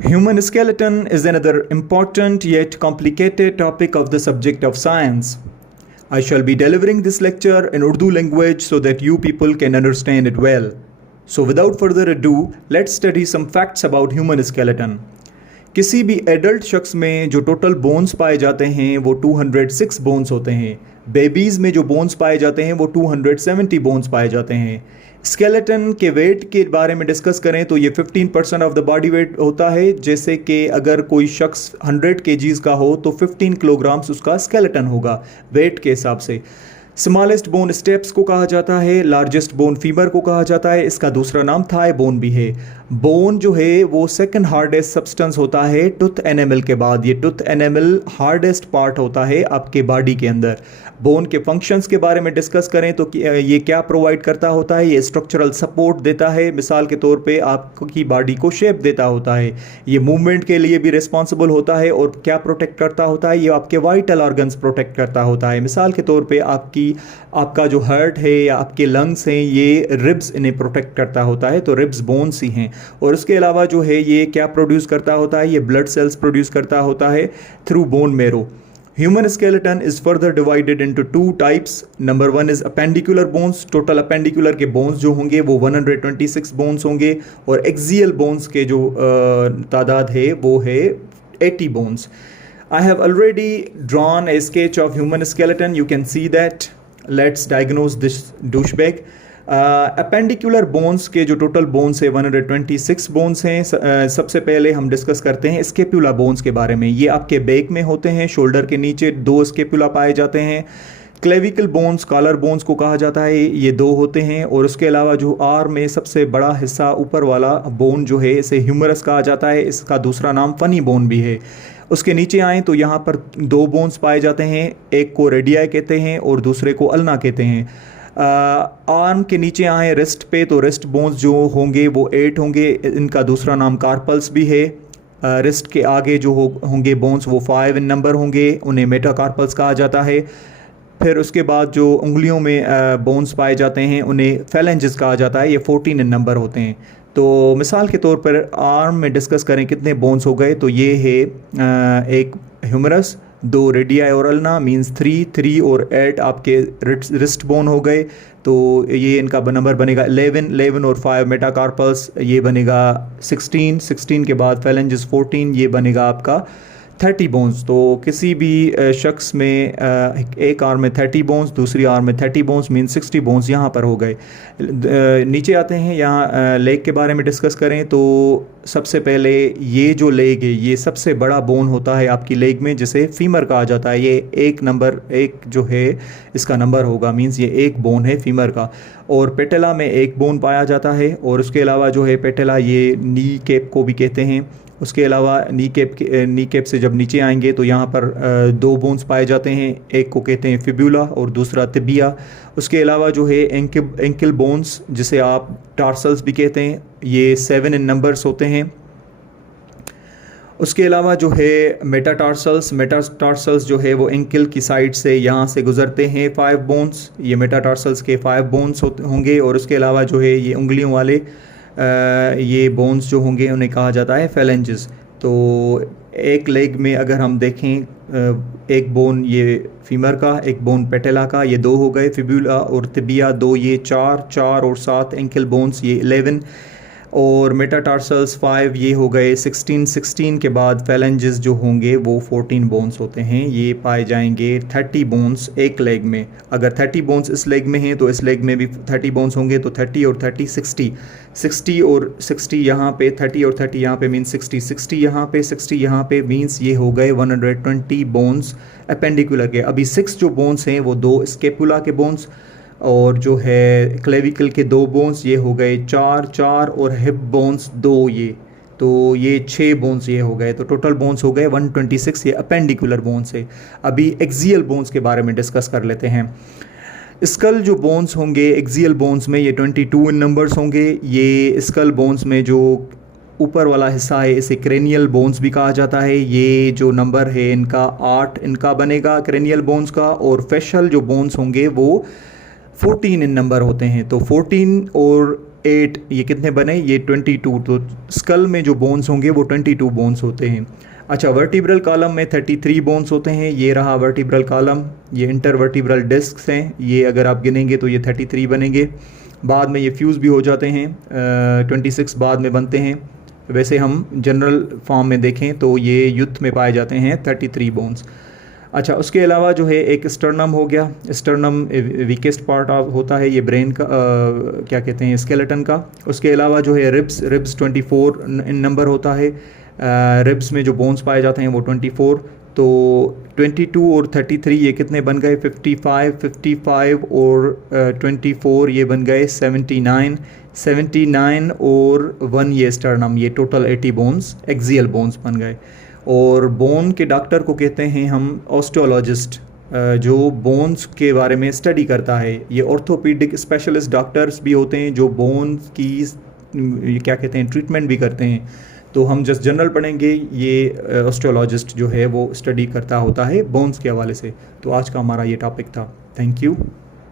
Human skeleton is another important yet complicated topic of the subject of science. I shall be delivering this lecture in Urdu language so that you people can understand it well. So without further ado, let's study some facts about human skeleton. किसी भी adult शख्स में जो total bones पाए जाते हैं वो 206 bones होते हैं। बेबीज़ में जो बोन्स पाए जाते हैं वो 270 बोन्स पाए जाते हैं। स्केलेटन के वेट के बारे में डिस्कस करें तो ये 15% ऑफ द बॉडी वेट होता है। जैसे कि अगर कोई शख्स 100 kgs का हो तो 15 किलोग्राम्स उसका स्केलेटन होगा वेट के हिसाब से। स्मॉलेस्ट बोन स्टेप्स को कहा जाता है, लार्जेस्ट बोन फीमर को कहा जाता है। इसका दूसरा नाम थाई बोन भी है। बोन जो है वो सेकंड हार्डेस्ट सब्सटेंस होता है टूथ एनेमल के बाद। ये टूथ एनेमल हार्डेस्ट पार्ट होता है आपके बॉडी के अंदर। बोन के फंक्शंस के बारे में डिस्कस करें तो ये क्या प्रोवाइड करता होता है। ये स्ट्रक्चरल सपोर्ट देता है, मिसाल के तौर पे आपकी बॉडी को शेप देता होता है। ये मूवमेंट के लिए भी रिस्पॉन्सिबल होता है और क्या प्रोटेक्ट करता होता है, ये आपके वाइटल ऑर्गन्स प्रोटेक्ट करता होता है। मिसाल के तौर पे आपका जो हार्ट है या आपके लंग्स हैं, ये रिब्स इन्हें प्रोटेक्ट करता होता है, तो रिब्स बोन्स ही हैं। और उसके अलावा जो है ये क्या प्रोड्यूस करता होता है, ये ब्लड सेल्स प्रोड्यूस करता होता है through bone marrow. Human skeleton is further divided into two types. Number one is appendicular bones. Total appendicular के bones जो होंगे वो 126 bones होंगे और axial bones के जो तादाद है वो है 80 bones. I have already drawn a sketch of human skeleton. You can see that. Let's diagnose this douchebag. Appendicular bones के जो टोटल बोन्स है 126 बोन्स हैं। सबसे पहले हम डिस्कस करते हैं स्केपुला बोन्स के बारे में। ये आपके बैक में होते हैं, शोल्डर के नीचे 2 स्केपुला पाए जाते हैं। क्लेविकल बोन्स, कॉलर बोन्स को कहा जाता है, ये 2 होते हैं। और उसके अलावा जो आर्म में सबसे बड़ा हिस्सा ऊपर वाला बोन जो है इसे ह्यूमरस कहा जाता है। इसका दूसरा नाम फनी बोन भी है। उसके नीचे आएँ तो यहाँ पर 2 बोन्स पाए जाते हैं, एक को रेडिया कहते हैं और दूसरे को अल्ना कहते हैं। आर्म के नीचे आए रिस्ट पे तो रिस्ट बोन्स जो होंगे वो 8 होंगे, इनका दूसरा नाम कार्पल्स भी है। रिस्ट के आगे जो होंगे बोन्स वो 5 इन नंबर होंगे, उन्हें मेटाकार्पल्स कहा जाता है। फिर उसके बाद जो उंगलियों में बोन्स पाए जाते हैं उन्हें फेलेंजेस कहा जाता है, ये 14 इन नंबर होते हैं। तो मिसाल के तौर पर आर्म में डिस्कस करें कितने बोन्स हो गए तो ये है एक ह्यूमरस, 2 रेडिया और अल्ना मीन्स 3 और 8 आपके रिस्ट बोन हो गए। तो ये इनका नंबर बनेगा 11 और 5 मेटाकार्पल्स, ये बनेगा 16 के बाद फेलेंजेस 14, ये बनेगा आपका 30 बोन्स। तो किसी भी शख्स में एक आर्म में 30 बोन्स, दूसरी आर्म में 30 बोन्स मीन 60 बोन्स यहाँ पर हो गए। नीचे आते हैं, यहाँ लेग के बारे में डिस्कस करें तो सबसे पहले ये जो लेग है ये सबसे बड़ा बोन होता है आपकी लेग में, जिसे फीमर कहा जाता है। ये एक जो है इसका नंबर होगा, मीन्स ये एक बोन है फीमर का। और पेटेला में एक बोन पाया जाता है। और उसके अलावा जो है पेटेला ये नी कैप को भी कहते हैं। उसके अलावा नी कैप से जब नीचे आएंगे तो यहाँ पर 2 बोन्स पाए जाते हैं, एक को कहते हैं फिब्यूला और दूसरा तिबिया। उसके अलावा जो है एंकल बोन्स जिसे आप टार्सल्स भी कहते हैं, ये 7 इन नंबर्स होते हैं। उसके अलावा जो है मेटाटार्सल्स जो है वो एंकल की साइड से यहाँ से गुजरते हैं 5 बोन्स, ये मेटाटार्सल्स के 5 बोन्स होंगे। और उसके अलावा जो है ये उंगलियों वाले ये बोन्स जो होंगे उन्हें कहा जाता है फेलेंजेस। तो एक लेग में अगर हम देखें एक बोन ये फीमर का, एक बोन पेटेला का, ये 2 हो गए, फिब्यूला और तिबिया 2, ये 4 और 7 एंकल बोन्स ये 11 और मेटाटार्सल्स 5, ये हो गए 16 के बाद फेलेंजेस जो होंगे वो 14 बोन्स होते हैं। ये पाए जाएंगे 30 बोन्स एक लेग में। अगर 30 बोन्स इस लेग में हैं तो इस लेग में भी 30 बोन्स होंगे, तो 30 और 30 60 और 60 यहाँ पे, 30 और 30 यहाँ पे मीन्स 60 यहाँ पे, 60 यहाँ पे मीन्स ये हो गए 120 बोन्स अपेंडिकुलर के। अभी 6 जो बोन्स हैं वो 2 स्केपुला के बोन्स और जो है क्लेविकल के 2 बोन्स, ये हो गए 4 और हिप बोन्स 2, ये 6 बोन्स ये हो गए। तो टोटल बोन्स हो गए 126, ये अपेंडिकुलर बोन्स है। अभी एक्सियल बोन्स के बारे में डिस्कस कर लेते हैं। स्कल जो बोन्स होंगे एक्सियल बोन्स में ये 22 इन नंबर्स होंगे। ये स्कल बोन्स में जो ऊपर वाला हिस्सा है इसे क्रेनियल बोन्स भी कहा जाता है। ये जो नंबर है इनका 8 इनका बनेगा क्रेनियल बोन्स का। और फेशियल जो बोन्स होंगे वो 14 इन नंबर होते हैं। तो 14 और 8 ये कितने बने, ये 22। तो स्कल में जो बोन्स होंगे वो 22 बोन्स होते हैं। अच्छा, वर्टिब्रल कॉलम में 33 बोन्स होते हैं। ये रहा वर्टिब्रल कॉलम, ये इंटरवर्टिब्रल डिस्क्स हैं, ये अगर आप गिनेंगे तो ये 33 बनेंगे। बाद में ये फ्यूज़ भी हो जाते हैं, 26 बाद में बनते हैं। वैसे हम जनरल फॉर्म में देखें तो ये यूथ में पाए जाते हैं 33 बोन्स। अच्छा, उसके अलावा जो है एक स्टर्नम हो गया। स्टर्नम वीकेस्ट पार्ट होता है ये ब्रेन का, क्या कहते हैं, स्केलेटन का। उसके अलावा जो है रिब्स 24 इन नंबर होता है। रिब्स में जो बोन्स पाए जाते हैं वो 24। तो 22 और 33 ये कितने बन गए, 55 और 24 ये बन गए 79 और 1 ये स्टर्नम, ये टोटल 80 बोन्स एक्सियल बोन्स बन गए। और बोन के डॉक्टर को कहते हैं हम ऑस्टियोलॉजिस्ट, जो बोन्स के बारे में स्टडी करता है। ये ऑर्थोपीडिक स्पेशलिस्ट डॉक्टर्स भी होते हैं जो बोन्स की क्या कहते हैं ट्रीटमेंट भी करते हैं। तो हम जस्ट जनरल पढ़ेंगे, ये ऑस्टियोलॉजिस्ट जो है वो स्टडी करता होता है बोन्स के हवाले से। तो आज का हमारा ये टॉपिक था। Thank you.